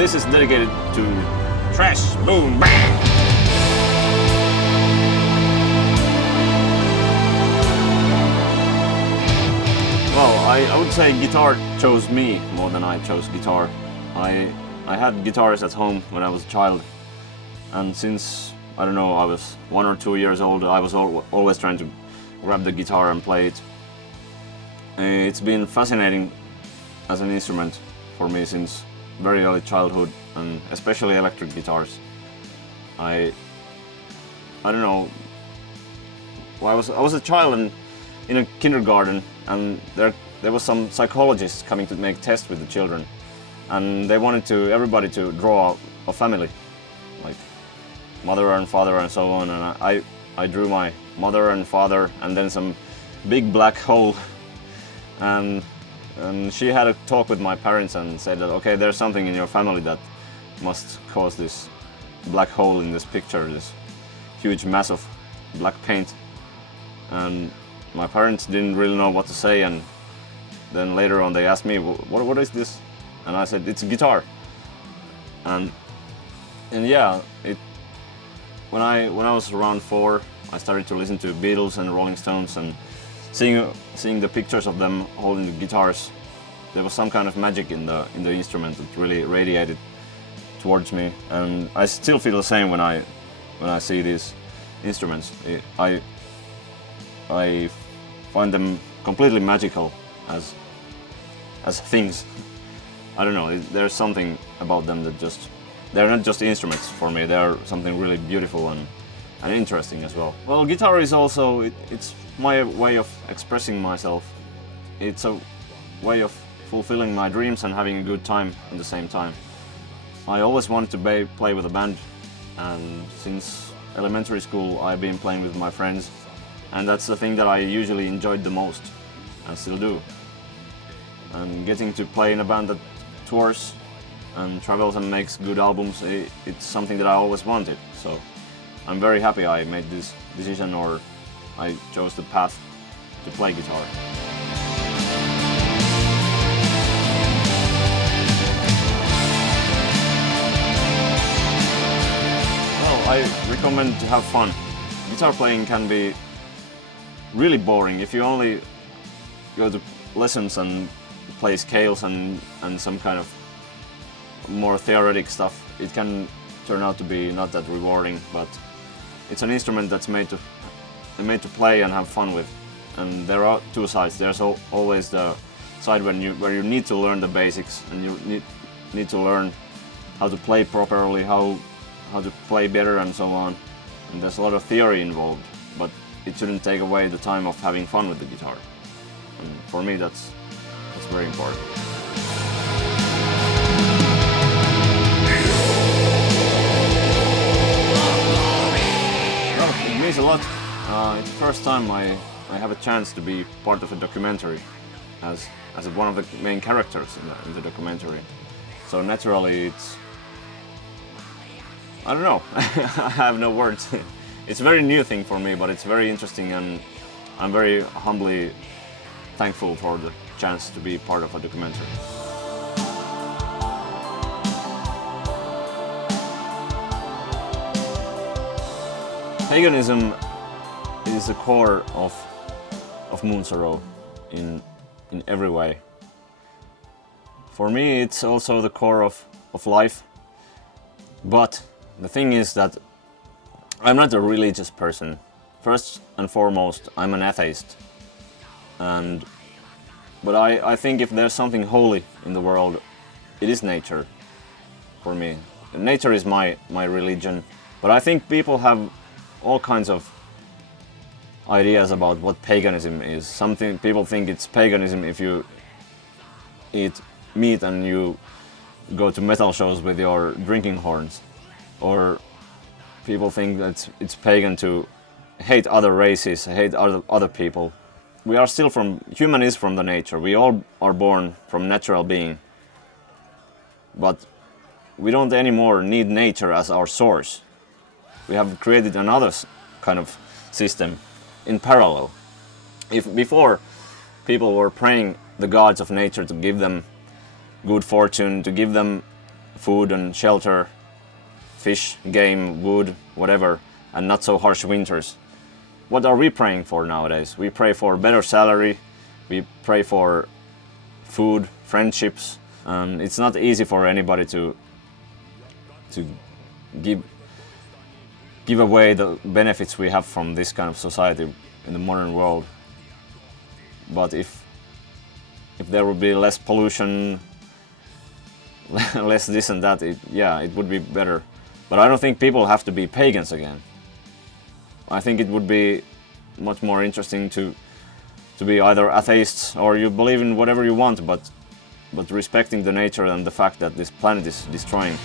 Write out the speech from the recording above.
This is dedicated to Trash Boom Bang! Well, I would say guitar chose me more than I chose guitar. I had guitars at home when I was a child, and since, I don't know, I was 1 or 2 years old, I was always trying to grab the guitar and play it. It's been fascinating as an instrument for me since very early childhood, and especially electric guitars. I don't know. Well, I was a child and in a kindergarten, and there was some psychologists coming to make tests with the children, and they wanted everybody to draw a family, like mother and father and so on. And I drew my mother and father, and then some big black hole. And she had a talk with my parents and said that, okay, there's something in your family that must cause this black hole in this picture, this huge mass of black paint. And my parents didn't really know what to say, and then later on they asked me, what is this? And I said, it's a guitar. And yeah, when I was around 4, I started to listen to Beatles and Rolling Stones, and seeing the pictures of them holding the guitars, there was some kind of magic in the instrument that really radiated towards me, and I still feel the same when I see these instruments. I find them completely magical as things. I don't know, there's something about them that they're not just instruments for me, they're something really beautiful and interesting as well. Well, guitar is also, it's my way of expressing myself. It's a way of fulfilling my dreams and having a good time at the same time. I always wanted to play with a band, and since elementary school I've been playing with my friends, and that's the thing that I usually enjoyed the most, and still do. And getting to play in a band that tours and travels and makes good albums, it's something that I always wanted. So I'm very happy I made this decision, or I chose the path to play guitar. Well, I recommend to have fun. Guitar playing can be really boring if you only go to lessons and play scales and some kind of more theoretic stuff. It can turn out to be not that rewarding, but it's an instrument that's made to play and have fun with. And there are two sides. There's always the side where you need to learn the basics, and you need to learn how to play properly, how to play better and so on. And there's a lot of theory involved, but it shouldn't take away the time of having fun with the guitar. And for me, that's very important. Well, it means a lot. It's the first time I have a chance to be part of a documentary as one of the main characters in the documentary. So naturally, it's, I don't know, I have no words. It's a very new thing for me, but it's very interesting, and I'm very humbly thankful for the chance to be part of a documentary. Paganism is the core of Moonsorrow in every way. For me, it's also the core of life. But the thing is that I'm not a religious person. First and foremost, I'm an atheist. But I think if there's something holy in the world, it is nature for me. Nature is my religion. But I think people have all kinds of ideas about what paganism is. People think it's paganism if you eat meat and you go to metal shows with your drinking horns. Or people think that it's pagan to hate other races, hate other people. We are still human is from the nature. We all are born from natural being. But we don't anymore need nature as our source. We have created another kind of system in parallel. If before people were praying the gods of nature to give them good fortune, to give them food and shelter, fish, game, wood, whatever, and not so harsh winters. What are we praying for nowadays? We pray for better salary, we pray for food, friendships. It's not easy for anybody to give away the benefits we have from this kind of society in the modern world. But if there would be less pollution, less this and that, it would be better. But I don't think people have to be pagans again. I think it would be much more interesting to be either atheists or you believe in whatever you want, but respecting the nature and the fact that this planet is destroying.